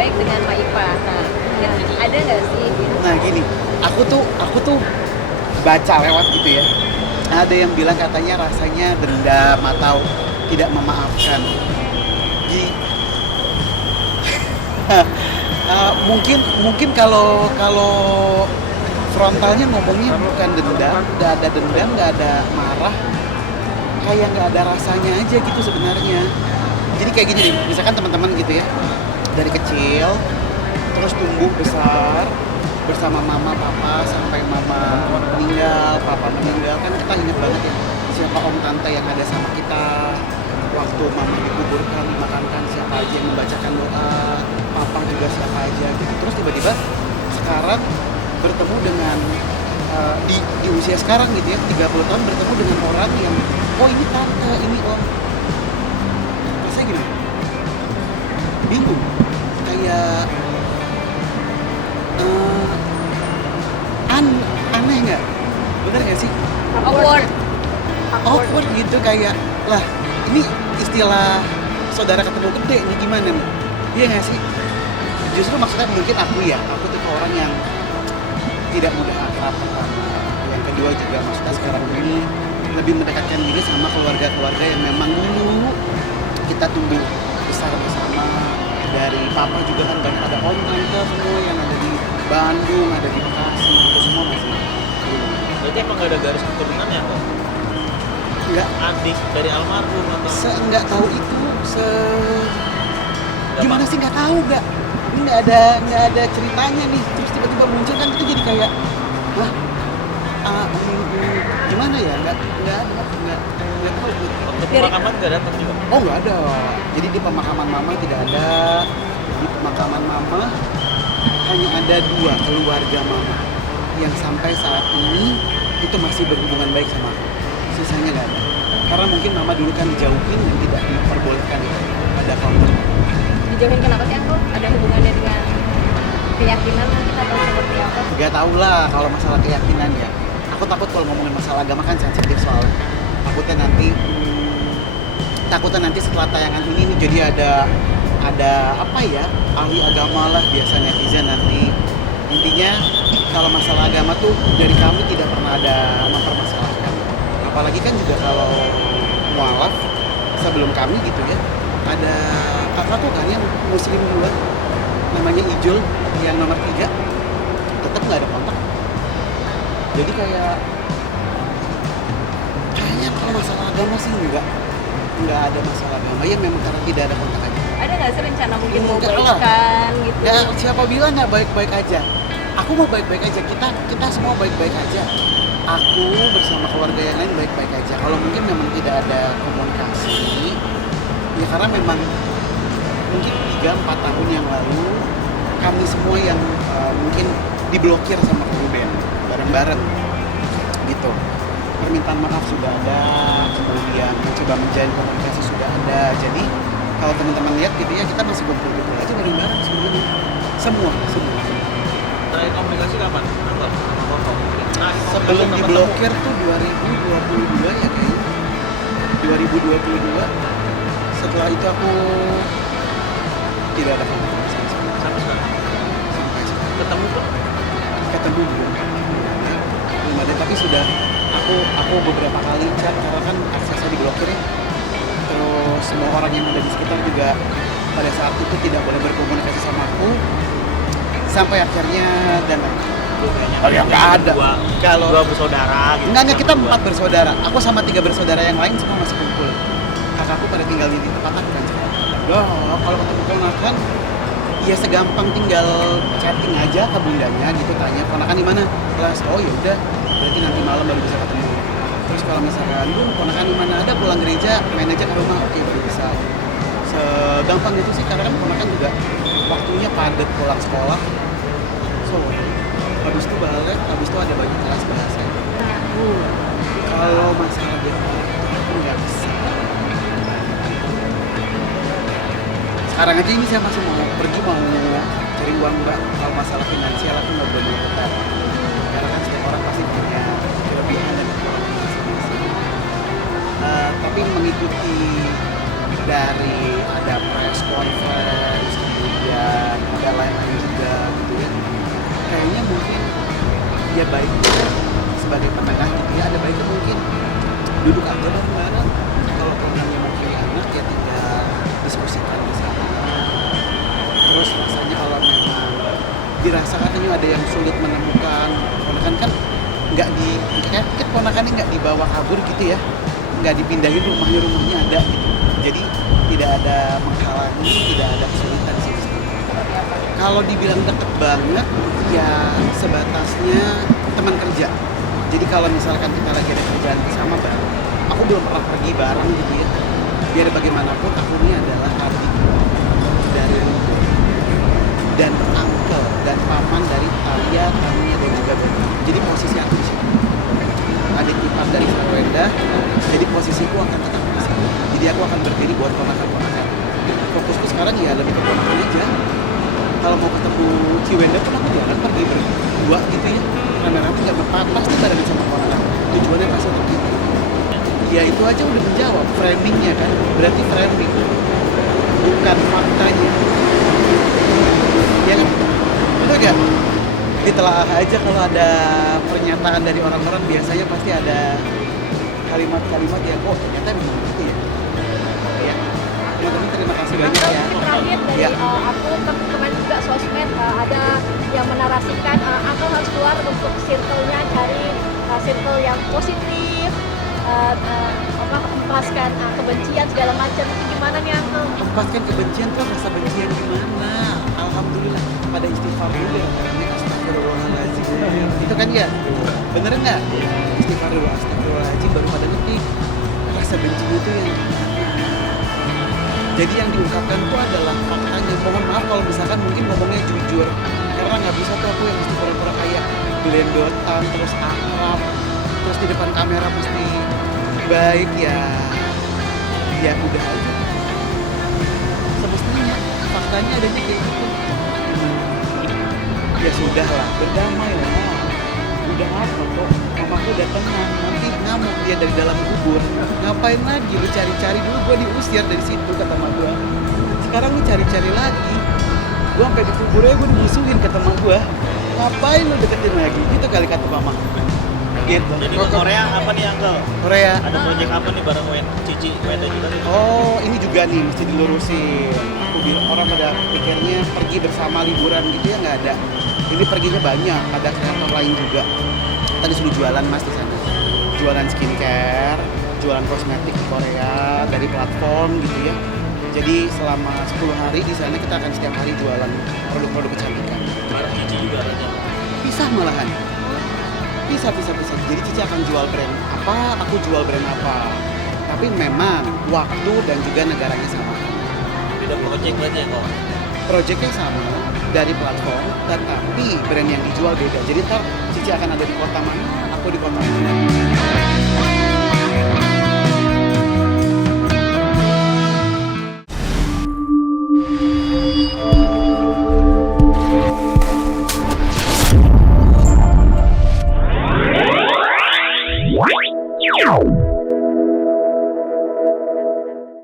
baik dengan Mak Ipa. Nah, ada nggak sih? Nah gini, aku tuh baca lewat gitu ya. Ada yang bilang katanya rasanya dendam atau tidak memaafkan. Jadi mungkin kalau frontalnya ngomongnya bukan dendam, nggak ada dendam, nggak ada marah, kayak nggak ada rasanya aja gitu sebenarnya. Jadi kayak gini nih, misalkan teman-teman gitu ya, dari kecil terus tumbuh besar bersama mama papa sampai mama meninggal, papa meninggal, kan kita ingat banget ya siapa om tante yang ada sama kita waktu mama dikuburkan, dimakamkan, siapa aja yang membacakan doa, papa juga siapa aja gitu. Terus tiba-tiba sekarang bertemu dengan di usia sekarang gitu ya, 30 tahun bertemu dengan orang yang oh ini tante, ini om. Rasanya gimana? Bingung. Kayak aneh nggak? Bener nggak sih? Awkward gitu, kayak lah ini istilah saudara ketemu gede nih, gimana nih? Iya nggak sih? Justru maksudnya mungkin aku tuh orang yang tidak mudah akrab pertama. Yang kedua juga maksudnya sekarang ini lebih mendekatkan diri sama keluarga-keluarga yang memang dulu kita tumbuh besar bersama. Dari papa juga kan banyak ada om tante semua yang ada di Bandung, ada di Bekasi, itu semua masih dulu. Berarti emang gak ada garis keturunan ya kok? Enggak, Adik dari almarhum atau? enggak tahu itu, gimana sih nggak tahu nggak? Ini nggak ada ceritanya nih, terus tiba-tiba muncul kan itu jadi kayak, wah, gimana ya? Nggak tahu. Untuk pemakaman gak datang juga? Oh nggak ada. Jadi di pemakaman mama tidak ada. Di pemakaman mama hanya ada 2 keluarga mama yang sampai saat ini itu masih berhubungan baik sama aku. Sisanya nggak ada. Karena mungkin mama dulu kan dijauhin dan tidak diperbolehkan ada kontak. Dijauhin kenapa sih Uncle? Ada hubungannya dengan keyakinan mungkin atau seperti apa? Gak tau lah kalau masalah keyakinan ya. Aku takut kalau ngomongin masalah agama kan sensitif soalnya. Takutnya nanti setelah tayangan ini nih jadi ada apa ya, ahli agama lah biasa netizen nanti. Intinya kalau masalah agama tuh dari kami tidak pernah ada mempermasalahkan. Apalagi kan juga kalau mualaf sebelum kami gitu ya, ada kakak tuh kan yang muslim duluan namanya Ijul yang nomor 3 tetap nggak ada kontak. Jadi kayaknya kalau masalah agama sih nggak ada masalah agama ya, memang karena tidak ada kontak aja. Ada nggak sih rencana mungkin mau Enggak lah. baikan gitu? Ya siapa bilang nggak baik-baik aja? Aku mau baik-baik aja, kita semua baik-baik aja. Aku bersama keluarga yang lain baik-baik aja. Kalau mungkin memang tidak ada komunikasi, ya karena memang mungkin 3-4 tahun yang lalu kami semua yang mungkin diblokir sama Ruben bareng-bareng gitu. Permintaan maaf sudah ada, kemudian mencoba menjalin komunikasi sudah ada. Jadi kalau teman-teman lihat gitu ya, kita masih kumpul-kumpul aja bareng-bareng sebenarnya. Semua. Terakhir komunikasi kapan? Nah, Sebelum diblokir tuh 2022 ya kayaknya. 2022. Setelah itu aku tidak ada komunikasi sama sekali. sampai sekarang Sampai sekarang. ketemu pun Ketemu belum ada, tapi sudah aku beberapa kali chat karena kan aksesnya diblokir ya. Terus semua orang yang ada di sekitar juga pada saat itu tidak boleh berkomunikasi sama aku sampai akhirnya dan yang nggak ada. Dua bersaudara gitu. Enggak, kita 4 bersaudara. Aku sama 3 bersaudara yang lain semua masih kumpul. Kakakku pada tinggal di tempat aku kan. Kalau ketemu ponakan ya segampang tinggal chatting aja ke bundanya gitu, tanya ponakan di mana, kelas. Oh ya udah, berarti nanti malam baru bisa ketemu. Terus kalau misalkan ponakan di mana, ada pulang gereja main aja ke rumah, oke baru bisa. Segampang itu sih, karena kan ponakan juga waktunya padat pulang sekolah. So habis itu balik, habis itu ada banyak kelas bahasa. Kalau masalah gitu aku nggak bisa. Sekarang aja ini saya masih mau pergi, mau cari uang mbak. Kalau masalah finansial aku nggak boleh berputar. Karena kan setiap orang pasti punya kelebihan dan kekurangan masing-masing. Tapi mengikuti dari ada press conference, kemudian baiknya sebagai penengah gitu ya, ada baiknya mungkin duduk aja bareng-bareng. Kalau programnya mau pilih anak ya tinggal diskusikan di sana. Terus rasanya kalau memang dirasa katanya ada yang sulit menemukan ponakan, kan nggak di kan ponakannya nggak dibawa kabur gitu ya, nggak dipindahin, rumahnya ada gitu. Jadi tidak ada menghalangi, tidak ada kesulitan sih. Kalau dibilang deket banget ya sebatasnya teman kerja. Jadi kalau misalkan kita lagi ada kerjaan bersama bareng, aku belum pernah pergi bareng gitu ya. Biar bagaimanapun aku ini adalah adik dari Ruko dan uncle dan paman dari Talia, Tania dan juga Betty. Jadi posisi aku di sini. Adik ipar dari Sarwenda, jadi posisiku akan tetap di sini. Jadi aku akan berdiri buat ponakan-ponakan. Fokusku sekarang ya lebih ke ponakan aja. Kalau mau ketemu Ciwenda pun aku jalan pergi berdua gitu ya. Rame-rame nggak pasti barengan sama ponakan. Tujuannya pasti untuk itu. Ya itu aja udah menjawab framingnya kan. Berarti framing, bukan faktanya. Ya kan? Betul gak? Ditelaah aja kalau ada pernyataan dari orang-orang, biasanya pasti ada kalimat-kalimat yang oh ternyata memang gitu ya. Ya. Teman-teman terima kasih banyak ya. Terakhir dari Ya. aku teman-teman juga sosmed ada yang menarasikan aku harus keluar untuk circle-nya, cari circle yang positif, melepaskan kebencian segala macam. Itu gimana nih Uncle? Lepaskan kebencian tuh, rasa bencian gimana? Alhamdulillah pada istighfar dulu ya. Astagfirullahaladzim. Itu kan ya? Bener nggak? Istighfar dulu, astagfirullahaladzim, baru pada ngetik. Rasa bencinya tuh yang jadi yang diungkapkan itu adalah faktanya. Mohon maaf kalau misalkan mungkin ngomongnya jujur, karena nggak bisa tuh aku yang mesti pura-pura kayak gelendotan terus akrab, terus di depan kamera mesti baik ya. Ya udah aja. Semestinya faktanya adanya kayak gitu. Ya sudah lah, berdamai lah. Udah apa kok? Mamaku udah tenang, nanti ngamuk dia dari dalam kubur. Ngapain lagi lu cari-cari? Dulu gua diusir dari situ kata mak gua. Sekarang lu cari-cari lagi. Gua sampai di kuburnya gua dimusuhin kata mak gua. Ngapain lu deketin lagi? Gitu kali kata mama. Gitu. Jadi ke Korea apa nih Uncle? Korea. Ada proyek apa nih bareng Cici, Wenda juga nih? Oh, ini juga nih mesti dilurusin. Aku bilang orang pada pikirnya pergi bersama liburan gitu ya, nggak ada. Ini perginya banyak, ada kreator lain juga. Tadi suruh jualan mas di sana. Jualan skincare, jualan kosmetik di Korea dari platform gitu ya. Jadi selama 10 hari di sana kita akan setiap hari jualan produk-produk kecantikan. Bareng Cici juga aja. Pisah malahan. Bisa. Jadi Cici akan jual brand apa, aku jual brand apa. Tapi memang waktu dan juga negaranya sama. Beda project berarti ya kok? Projectnya sama dari platform, tetapi brand yang dijual beda. Jadi ntar Cici akan ada di kota mana, aku di kota mana.